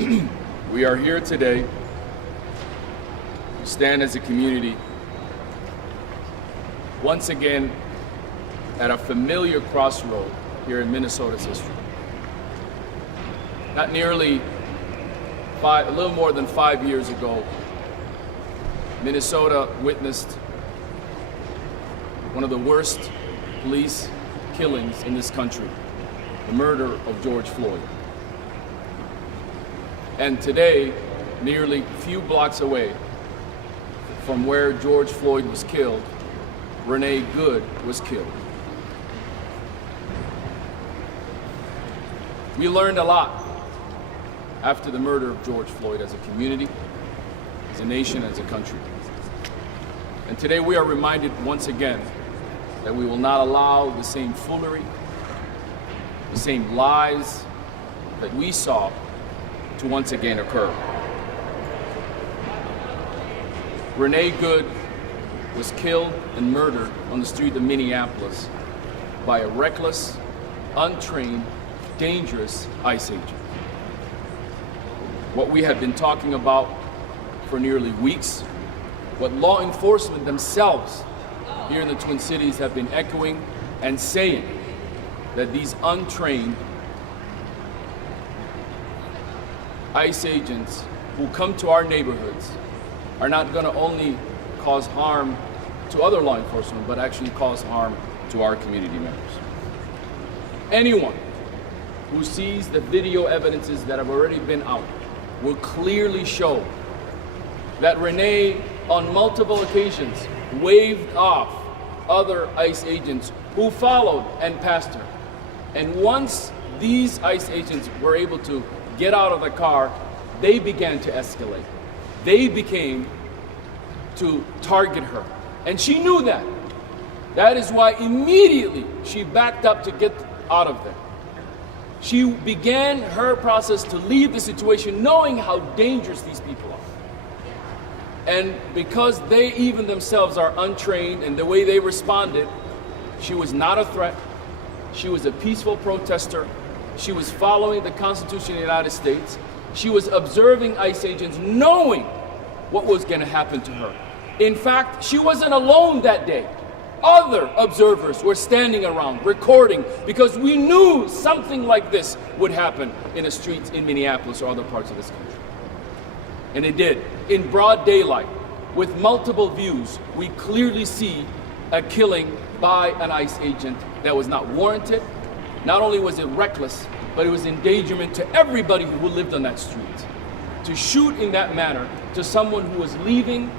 We are here today to stand as a community once again at a familiar crossroad here in Minnesota's history. Not nearly a little more than 5 years ago, Minnesota witnessed one of the worst police killings in this country, the murder of George Floyd. And today, nearly a few blocks away from where George Floyd was killed, Renee Good was killed. We learned a lot after the murder of George Floyd as a community, as a nation, as a country. And today we are reminded once again that we will not allow the same foolery, the same lies that we saw to once again occur. Renee Good was killed and murdered on the street of Minneapolis by a reckless, untrained, dangerous ICE agent. What we have been talking about for nearly weeks, what law enforcement themselves here in the Twin Cities have been echoing and saying, that these untrained ICE agents who come to our neighborhoods are not going to only cause harm to other law enforcement, but actually cause harm to our community members. Anyone who sees the video evidences that have already been out will clearly show that Renee, on multiple occasions, waved off other ICE agents who followed and passed her. And once these ICE agents were able to get out of the car, they began to escalate. They began to target her. And she knew that. That is why immediately she backed up to get out of there. She began her process to leave the situation knowing how dangerous these people are. And because they even themselves are untrained in the way they responded, she was not a threat. She was a peaceful protester. She was following the Constitution of the United States. She was observing ICE agents knowing what was going to happen to her. In fact, she wasn't alone that day. Other observers were standing around, recording, because we knew something like this would happen in the streets in Minneapolis or other parts of this country. And it did. In broad daylight, with multiple views, we clearly see a killing by an ICE agent that was not warranted. Not only was it reckless, but it was endangerment to everybody who lived on that street. To shoot in that manner to someone who was leaving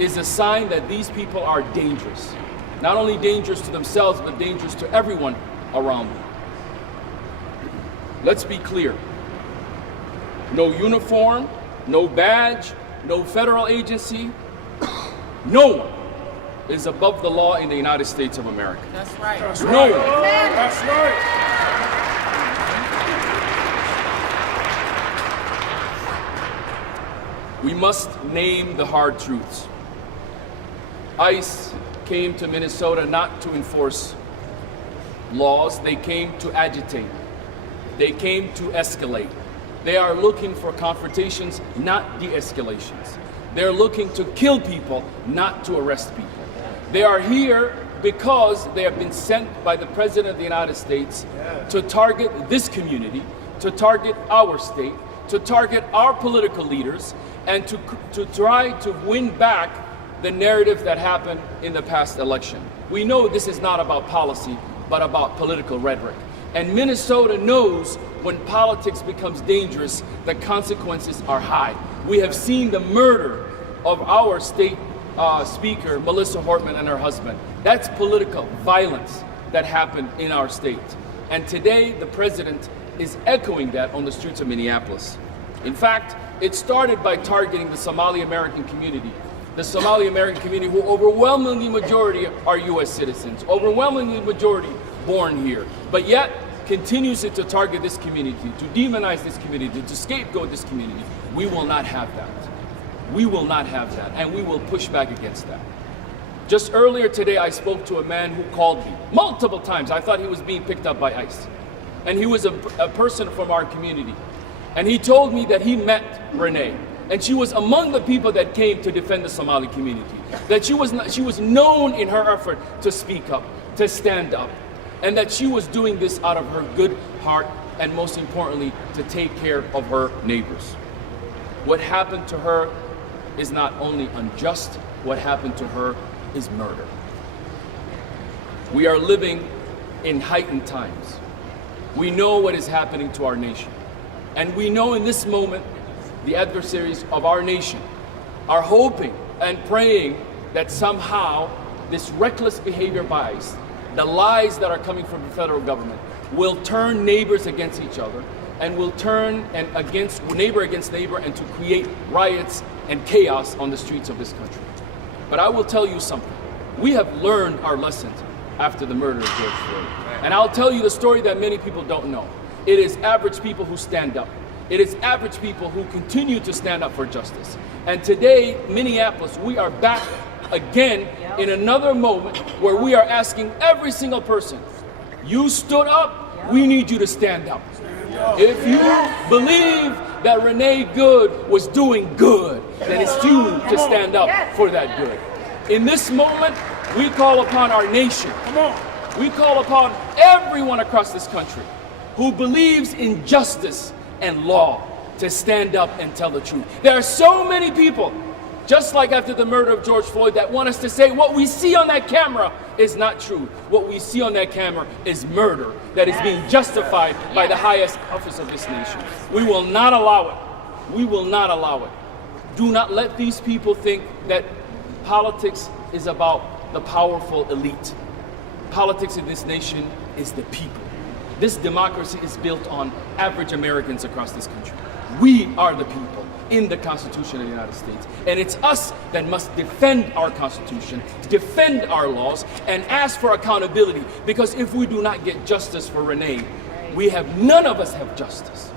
is a sign that these people are dangerous. Not only dangerous to themselves, but dangerous to everyone around them. Let's be clear. No uniform, no badge, no federal agency, no one is above the law in the United States of America. That's right. That's no one. That's right. We must name the hard truths. ICE came to Minnesota not to enforce laws, they came to agitate. They came to escalate. They are looking for confrontations, not de-escalations. They're looking to kill people, not to arrest people. They are here because they have been sent by the President of the United States to target this community, to target our state, to target our political leaders, and to try to win back the narrative that happened in the past election. We know this is not about policy, but about political rhetoric. And Minnesota knows when politics becomes dangerous, the consequences are high. We have seen the murder of our state speaker, Melissa Hortman, and her husband. That's political violence that happened in our state. And today, the president is echoing that on the streets of Minneapolis. In fact, it started by targeting the Somali American community. The Somali American community, who overwhelmingly majority are US citizens, overwhelmingly majority born here, but yet continues to target this community, to demonize this community, to scapegoat this community. We will not have that. We will not have that, and we will push back against that. Just earlier today, I spoke to a man who called me multiple times. I thought he was being picked up by ICE. And he was a person from our community. And he told me that he met Renee, and she was among the people that came to defend the Somali community. That she was known in her effort to speak up, to stand up, and that she was doing this out of her good heart, and most importantly, to take care of her neighbors. What happened to her is not only unjust, what happened to her is murder. We are living in heightened times. We know what is happening to our nation. And we know in this moment, the adversaries of our nation are hoping and praying that somehow this reckless behavior by ICE, the lies that are coming from the federal government, will turn neighbors against each other and will turn against neighbor, and to create riots and chaos on the streets of this country. But I will tell you something. We have learned our lessons after the murder of George Floyd. And I'll tell you the story that many people don't know. It is average people who stand up. It is average people who continue to stand up for justice. And today, Minneapolis, we are back again in another moment where we are asking every single person, you stood up, we need you to stand up. If you believe that Renee Good was doing good, then it's you to stand up for that good. In this moment, we call upon our nation. We call upon everyone across this country who believes in justice and law to stand up and tell the truth. There are so many people, just like after the murder of George Floyd, that want us to say what we see on that camera is not true. What we see on that camera is murder that is being justified by the highest office of this nation. We will not allow it. We will not allow it. Do not let these people think that politics is about the powerful elite. Politics in this nation is the people. This democracy is built on average Americans across this country. We are the people in the Constitution of the United States. And it's us that must defend our Constitution, defend our laws, and ask for accountability. Because if we do not get justice for Renee, none of us have justice.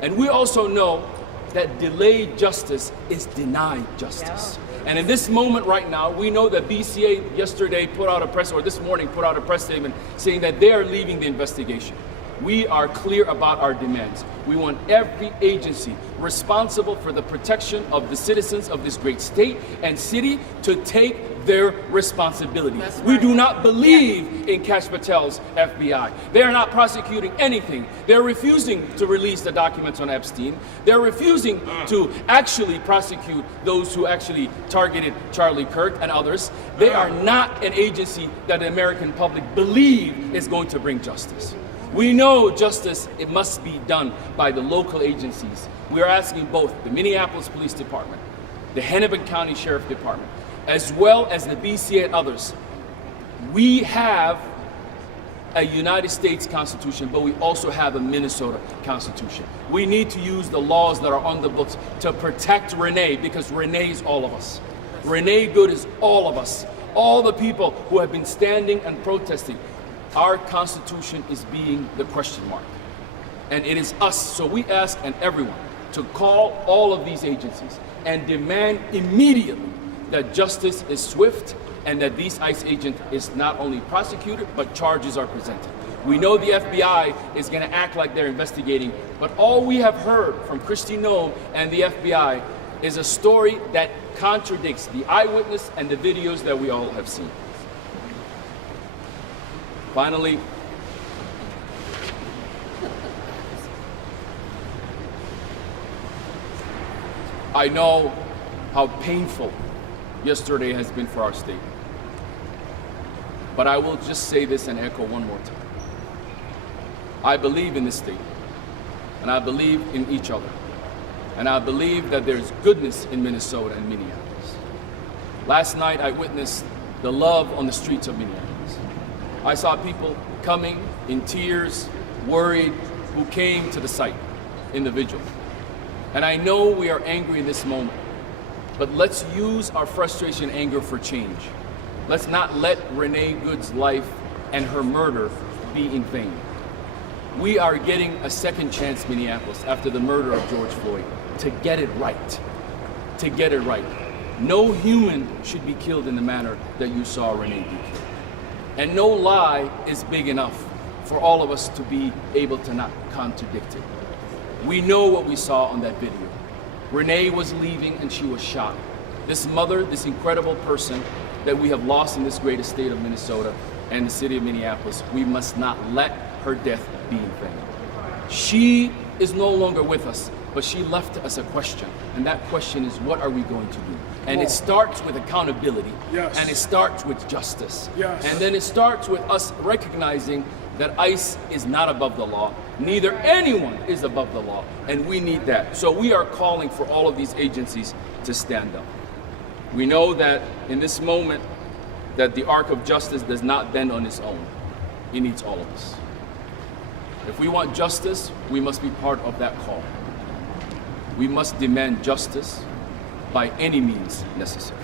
And we also know that delayed justice is denied justice. And in this moment right now, we know that BCA this morning put out a press statement saying that they are leaving the investigation. We are clear about our demands. We want every agency responsible for the protection of the citizens of this great state and city to take their responsibility. We do not believe in Kash Patel's FBI. They are not prosecuting anything. They're refusing to release the documents on Epstein. They're refusing to actually prosecute those who actually targeted Charlie Kirk and others. They are not an agency that the American public believe is going to bring justice. We know justice, it must be done by the local agencies. We are asking both the Minneapolis Police Department, the Hennepin County Sheriff Department, as well as the BCA and others. We have a United States Constitution, but we also have a Minnesota Constitution. We need to use the laws that are on the books to protect Renee, because Renee is all of us. Renee Good is all of us. All the people who have been standing and protesting. Our Constitution is being the question mark. And it is us, so we ask and everyone to call all of these agencies and demand immediately that justice is swift and that these ICE agent is not only prosecuted, but charges are presented. We know the FBI is gonna act like they're investigating, but all we have heard from Kristi Noem and the FBI is a story that contradicts the eyewitness and the videos that we all have seen. Finally, I know how painful yesterday has been for our state. But I will just say this and echo one more time. I believe in this state, and I believe in each other. And I believe that there's goodness in Minnesota and Minneapolis. Last night, I witnessed the love on the streets of Minneapolis. I saw people coming in tears, worried, who came to the site in the vigil. And I know we are angry in this moment, but let's use our frustration and anger for change. Let's not let Renee Good's life and her murder be in vain. We are getting a second chance, Minneapolis, after the murder of George Floyd, to get it right. To get it right. No human should be killed in the manner that you saw Renee be killed. And no lie is big enough for all of us to be able to not contradict it. We know what we saw on that video. Renee was leaving and she was shot. This mother, this incredible person that we have lost in this great state of Minnesota and the city of Minneapolis, we must not let her death be in vain. She is no longer with us, but she left us a question, and that question is, what are we going to do? And it starts with accountability, Yes. and it starts with justice. Yes. And then it starts with us recognizing that ICE is not above the law, neither anyone is above the law, and we need that. So we are calling for all of these agencies to stand up. We know that in this moment, that the arc of justice does not bend on its own. It needs all of us. If we want justice, we must be part of that call. We must demand justice by any means necessary.